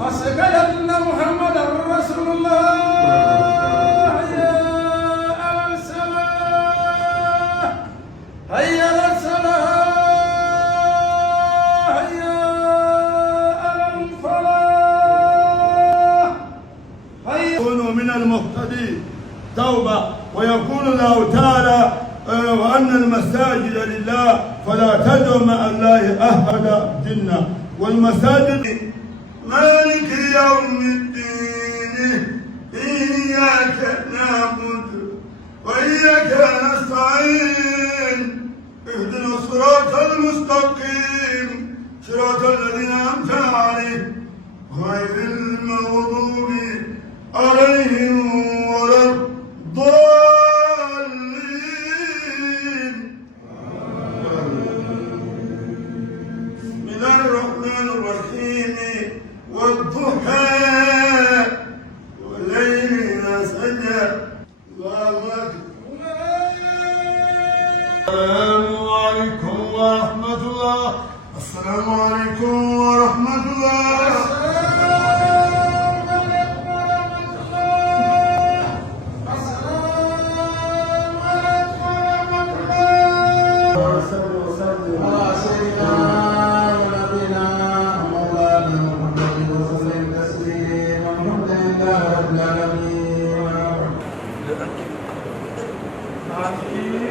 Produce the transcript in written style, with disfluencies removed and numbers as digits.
أشهد أن محمدا رسول الله. حي على الصلاة، حي على الصلاة، حي على الفلاح. يكون من المهتدي توبة، ويقول الله تعالى وأن المساجد لله فلا تدعوا مع الله أحدا جنة. والمساجد مالك يوم الدين إياك نعبد وإياك نستعين اهدنا الصراط المستقيم صراط الذين أنعمت عليهم غير المغضوب عليهم ولا الضالين. بسم الله الرحمن الرحيم. والضحى والليل إذا سجى. الله أكبر. السلام عليكم ورحمة الله. السلام عليكم ورحمة الله. Amin.